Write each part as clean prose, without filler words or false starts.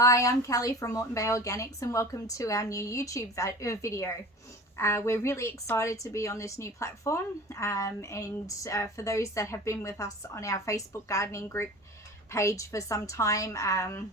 Hi, I'm Callie from Moreton Bay Organics and welcome to our new YouTube video. We're really excited to be on this new platform and for those that have been with us on our Facebook gardening group page for some time,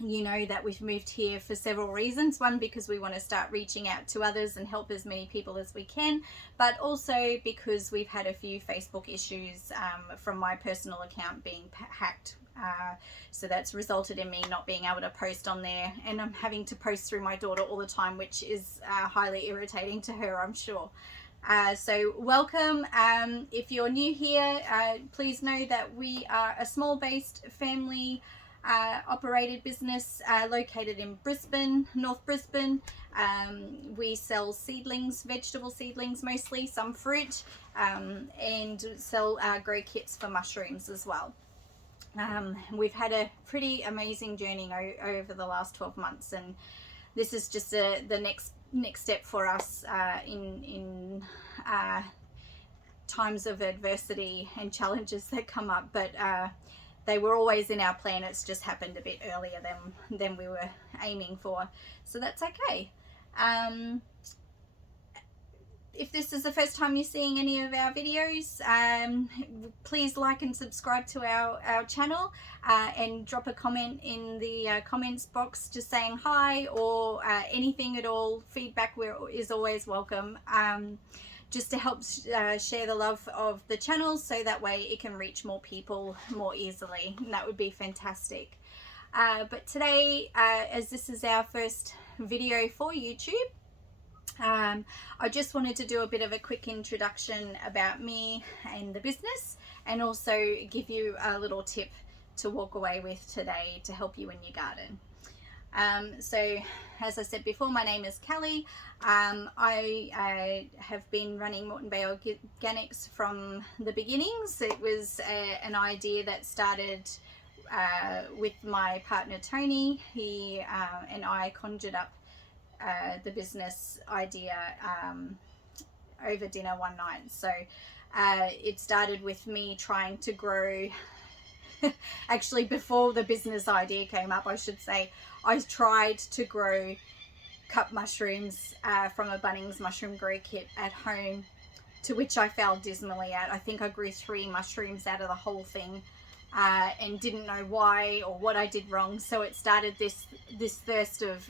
you know that we've moved here for several reasons. One, because we want to start reaching out to others and help as many people as we can, but also because we've had a few Facebook issues from my personal account being hacked. So that's resulted in me not being able to post on there, and I'm having to post through my daughter all the time, which is highly irritating to her, I'm sure. So welcome. If you're new here, please know that we are a small based family operated business located in Brisbane, North Brisbane. We sell seedlings, vegetable seedlings mostly, some fruit, and sell grow kits for mushrooms as well. We've had a pretty amazing journey over the last 12 months, and this is just the next step for us in times of adversity and challenges that come up, but they were always in our plan. It's just happened a bit earlier than we were aiming for, so that's okay. If this is the first time you're seeing any of our videos, please like and subscribe to our channel and drop a comment in the comments box just saying hi or anything at all. Feedback is always welcome, just to help share the love of the channel so that way it can reach more people more easily, and that would be fantastic. But today, as this is our first video for YouTube, I just wanted to do a bit of a quick introduction about me and the business, and also give you a little tip to walk away with today to help you in your garden. So as I said before, my name is Callie. I have been running Moreton Bay Organics from the beginnings. It was an idea that started with my partner Tony. He and I conjured up the business idea over dinner one night. So it started with me trying to grow actually before the business idea came up, I should say. I tried to grow cup mushrooms from a Bunnings mushroom grow kit at home, to which I failed dismally at. I think I grew 3 mushrooms out of the whole thing and didn't know why or what I did wrong. So it started this thirst of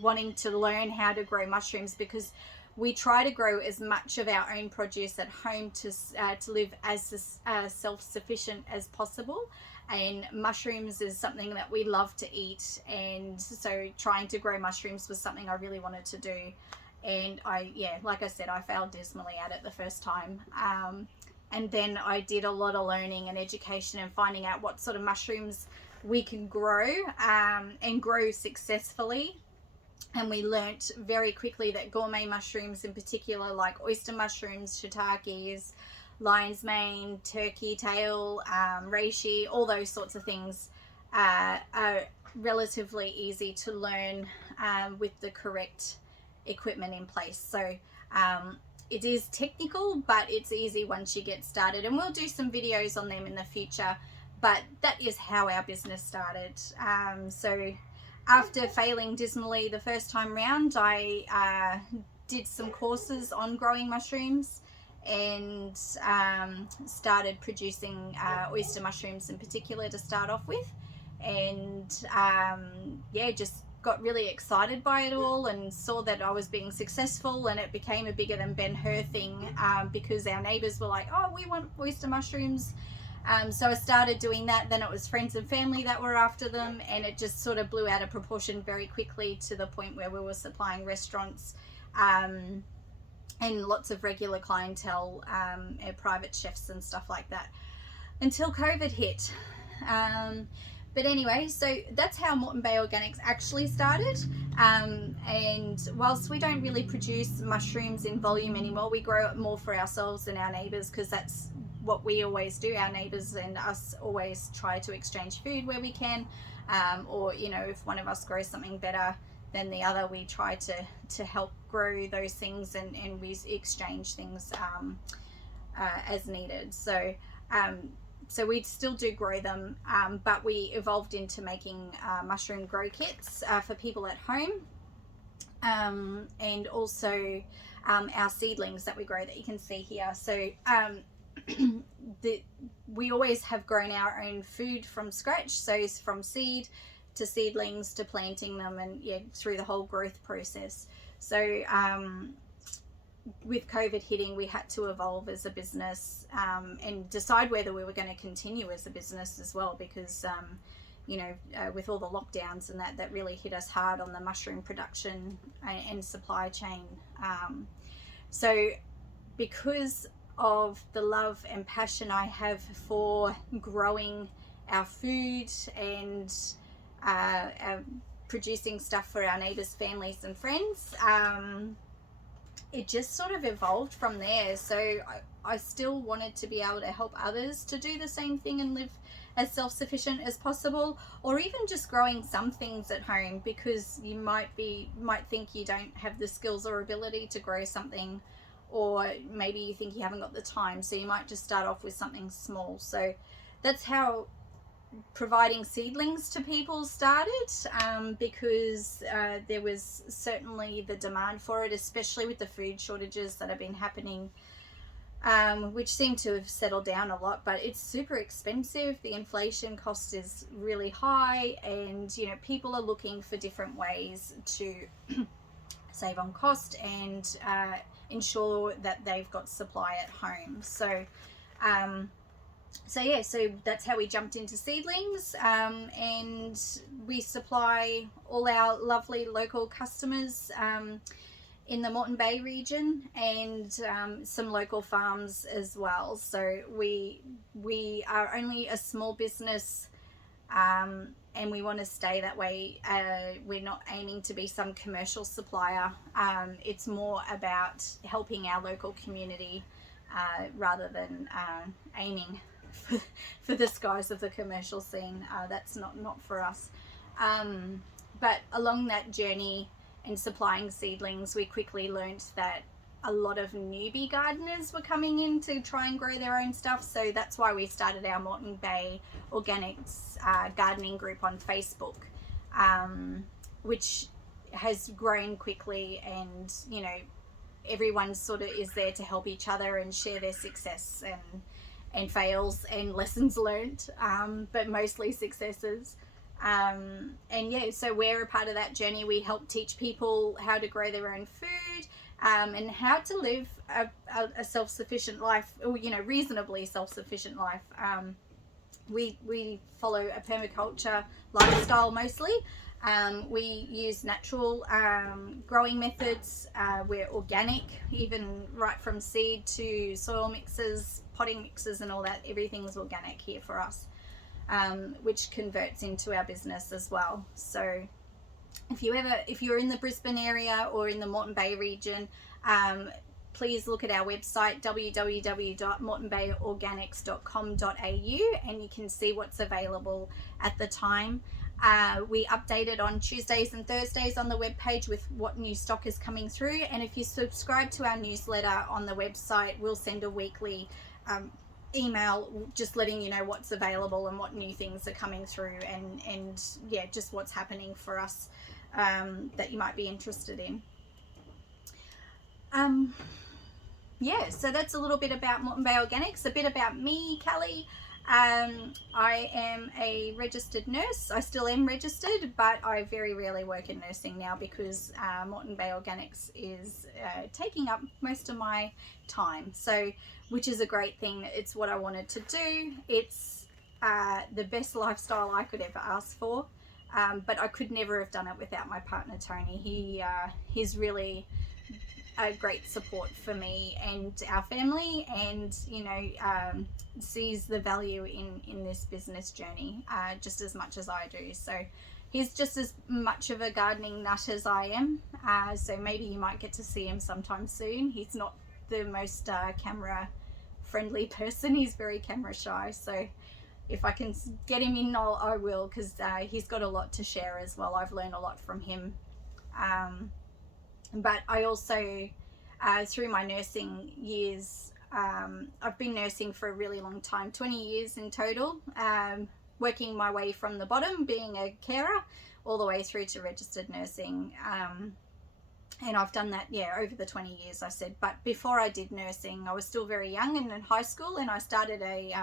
wanting to learn how to grow mushrooms, because we try to grow as much of our own produce at home to live as self-sufficient as possible, and mushrooms is something that we love to eat, and so trying to grow mushrooms was something I really wanted to do. And like I said, I failed dismally at it the first time, and then I did a lot of learning and education and finding out what sort of mushrooms we can grow and grow successfully. And we learnt very quickly that gourmet mushrooms in particular, like oyster mushrooms, shiitakes, lion's mane, turkey tail, reishi, all those sorts of things are relatively easy to learn with the correct equipment in place. So it is technical, but it's easy once you get started, and we'll do some videos on them in the future. But that is how our business started. So after failing dismally the first time round, I did some courses on growing mushrooms and started producing oyster mushrooms in particular to start off with, and just got really excited by it all and saw that I was being successful, and it became a bigger than Ben-Hur thing because our neighbors were like, oh, we want oyster mushrooms. So I started doing that. Then it was friends and family that were after them, and it just sort of blew out of proportion very quickly to the point where we were supplying restaurants and lots of regular clientele, and private chefs and stuff like that, until COVID hit. But anyway, so that's how Moreton Bay Organics actually started. And whilst we don't really produce mushrooms in volume anymore, we grow it more for ourselves and our neighbours, because that's what we always do. Our neighbours and us always try to exchange food where we can, or you know, if one of us grows something better than the other, we try to help grow those things, and we exchange things as needed. So so we still do grow them, but we evolved into making mushroom grow kits for people at home, and also our seedlings that we grow that you can see here. So we always have grown our own food from scratch, so from seed to seedlings to planting them, and through the whole growth process. So with COVID hitting, we had to evolve as a business, and decide whether we were going to continue as a business as well, because with all the lockdowns and that really hit us hard on the mushroom production and supply chain. So because of the love and passion I have for growing our food and producing stuff for our neighbors, families and friends, it just sort of evolved from there. So I still wanted to be able to help others to do the same thing and live as self-sufficient as possible, or even just growing some things at home, because you might think you don't have the skills or ability to grow something, or maybe you think you haven't got the time, so you might just start off with something small. So that's how providing seedlings to people started, because there was certainly the demand for it, especially with the food shortages that have been happening, which seem to have settled down a lot, but it's super expensive. The inflation cost is really high, and people are looking for different ways to save on cost and ensure that they've got supply at home. So so that's how we jumped into seedlings, and we supply all our lovely local customers in the Moreton Bay region, and some local farms as well. So we are only a small business, and we want to stay that way. We're not aiming to be some commercial supplier. It's more about helping our local community, rather than aiming for the skies of the commercial scene. That's not for us. But along that journey and supplying seedlings, we quickly learned that a lot of newbie gardeners were coming in to try and grow their own stuff. So that's why we started our Moreton Bay Organics gardening group on Facebook, which has grown quickly, and everyone sort of is there to help each other and share their success and fails and lessons learned, but mostly successes. And so we're a part of that journey. We help teach people how to grow their own food, and how to live a self-sufficient life, or reasonably self-sufficient life. We follow a permaculture lifestyle mostly. We use natural growing methods. We're organic, even right from seed to soil mixes, potting mixes and all that. Everything's organic here for us, which converts into our business as well. So if you're in the Brisbane area or in the Moreton Bay region, please look at our website, www.moretonbayorganics.com.au, and you can see what's available at the time. We update it on Tuesdays and Thursdays on the webpage with what new stock is coming through. And if you subscribe to our newsletter on the website, we'll send a weekly email just letting you know what's available and what new things are coming through, and just what's happening for us that you might be interested in. So that's a little bit about Moreton Bay Organics, a bit about me, Callie. I am a registered nurse. I still am registered, but I very rarely work in nursing now, because Moreton Bay Organics is taking up most of my time, so which is a great thing. It's what I wanted to do. It's the best lifestyle I could ever ask for, but I could never have done it without my partner Tony. He's really a great support for me and our family, and sees the value in this business journey just as much as I do. So he's just as much of a gardening nut as I am, so maybe you might get to see him sometime soon. He's not the most camera friendly person. He's very camera shy, so if I can get him in, I will, because he's got a lot to share as well. I've learned a lot from him. But I also, through my nursing years, I've been nursing for a really long time, 20 years in total, working my way from the bottom, being a carer, all the way through to registered nursing. And I've done that, yeah, over the 20 years I said. But before I did nursing, I was still very young and in high school, and I started a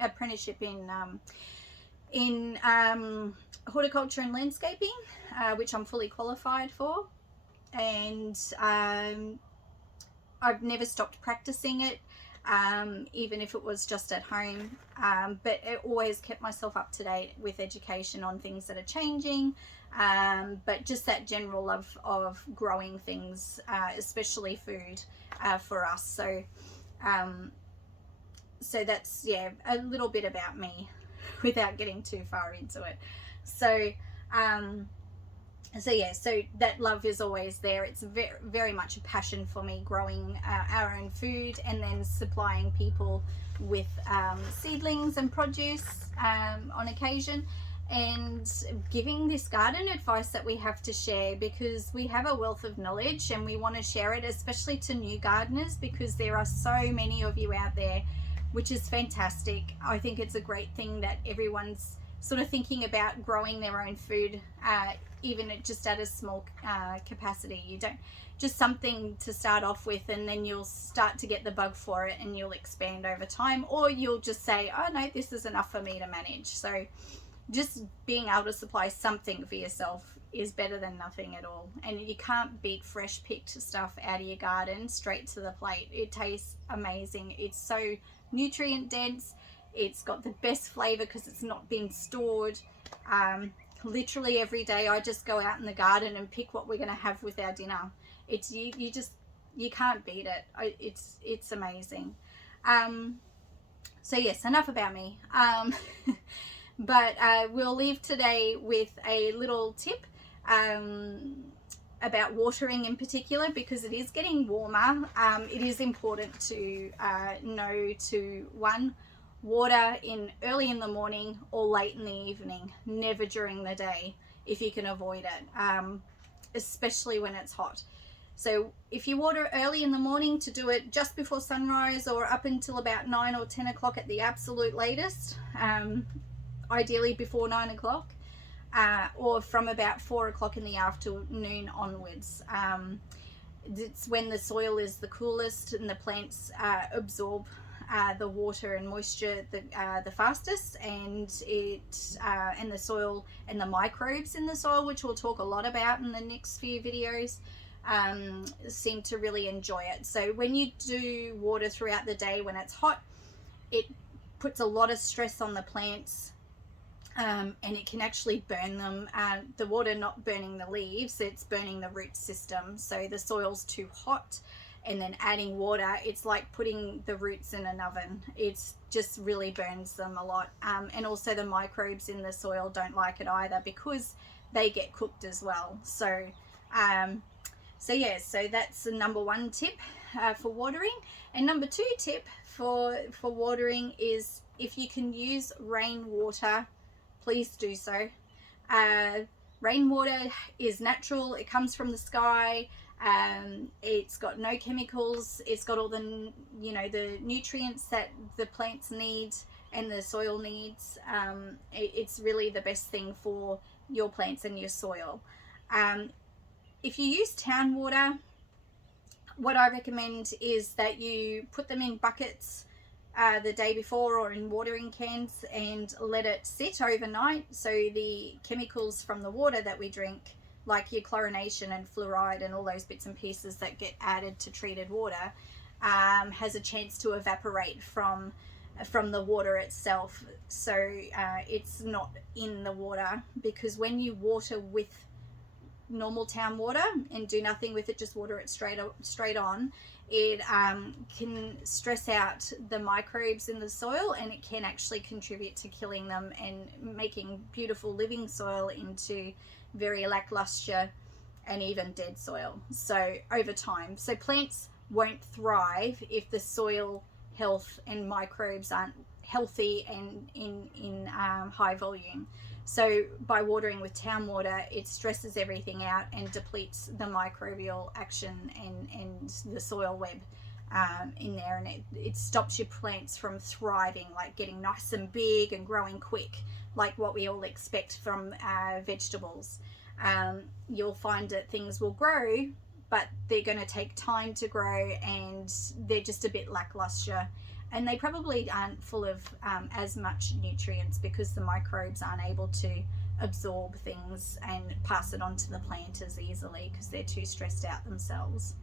apprenticeship in horticulture and landscaping, which I'm fully qualified for. And I've never stopped practicing it, even if it was just at home, but I always kept myself up to date with education on things that are changing, but just that general love of growing things, especially food, for us. So so that's, yeah, a little bit about me without getting too far into it. So so yeah, so that love is always there. It's very, very much a passion for me, growing our own food and then supplying people with seedlings and produce on occasion, and giving this garden advice that we have to share, because we have a wealth of knowledge and we want to share it, especially to new gardeners, because there are so many of you out there, which is fantastic. I think it's a great thing that everyone's sort of thinking about growing their own food, even just at a small capacity. You don't, just something to start off with, and then you'll start to get the bug for it and you'll expand over time, or you'll just say, oh no, this is enough for me to manage. So just being able to supply something for yourself is better than nothing at all. And you can't beat fresh picked stuff out of your garden straight to the plate. It tastes amazing. It's so nutrient dense. It's got the best flavor because it's not been stored. Literally every day I just go out in the garden and pick what we're going to have with our dinner. It's you can't beat it. It's amazing. So yes, enough about me. But we'll leave today with a little tip about watering in particular, because it is getting warmer. It is important to know to, one, water in early in the morning or late in the evening, never during the day if you can avoid it, especially when it's hot. So if you water early in the morning, to do it just before sunrise or up until about 9 or 10 o'clock at the absolute latest, ideally before 9 o'clock, or from about 4 o'clock in the afternoon onwards. It's when the soil is the coolest and the plants absorb the water and moisture the fastest, and the soil and the microbes in the soil, which we'll talk a lot about in the next few videos, seem to really enjoy it. So when you do water throughout the day when it's hot, it puts a lot of stress on the plants, and it can actually burn them. The water not burning the leaves, it's burning the root system. So the soil's too hot, and then adding water, it's like putting the roots in an oven. It's just really burns them a lot. And also the microbes in the soil don't like it either, because they get cooked as well. So so yeah, so that's the number one tip for watering. And number two tip for watering is, if you can use rainwater, please do so. Rainwater is natural. It comes from the sky. It's got no chemicals. It's got all the, the nutrients that the plants need and the soil needs. It's really the best thing for your plants and your soil. If you use town water, what I recommend is that you put them in buckets the day before, or in watering cans, and let it sit overnight, so the chemicals from the water that we drink, like your chlorination and fluoride and all those bits and pieces that get added to treated water, has a chance to evaporate from the water itself. So it's not in the water, because when you water with normal town water and do nothing with it, just water it straight on, it can stress out the microbes in the soil, and it can actually contribute to killing them and making beautiful living soil into very lackluster and even dead soil. So over time, so plants won't thrive if the soil health and microbes aren't healthy and in high volume. So by watering with town water, it stresses everything out and depletes the microbial action and the soil web in there, and it stops your plants from thriving, like getting nice and big and growing quick, like what we all expect from vegetables. You'll find that things will grow, but they're going to take time to grow, and they're just a bit lackluster, and they probably aren't full of as much nutrients because the microbes aren't able to absorb things and pass it on to the plant as easily because they're too stressed out themselves.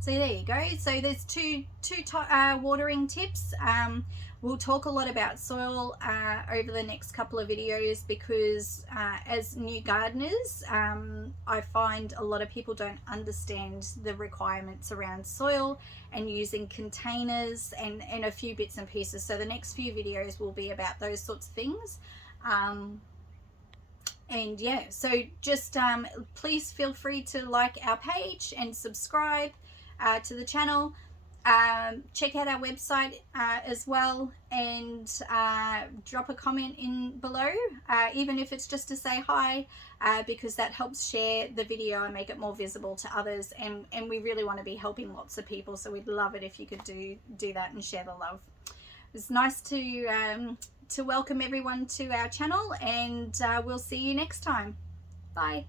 So there you go. So there's two watering tips. We'll talk a lot about soil over the next couple of videos because as new gardeners, I find a lot of people don't understand the requirements around soil and using containers and a few bits and pieces. So the next few videos will be about those sorts of things. And yeah, so just please feel free to like our page and subscribe to the channel. Check out our website as well, and drop a comment in below, even if it's just to say hi, because that helps share the video and make it more visible to others, and we really want to be helping lots of people, so we'd love it if you could do that and share the love. It's nice to welcome everyone to our channel, and we'll see you next time. Bye.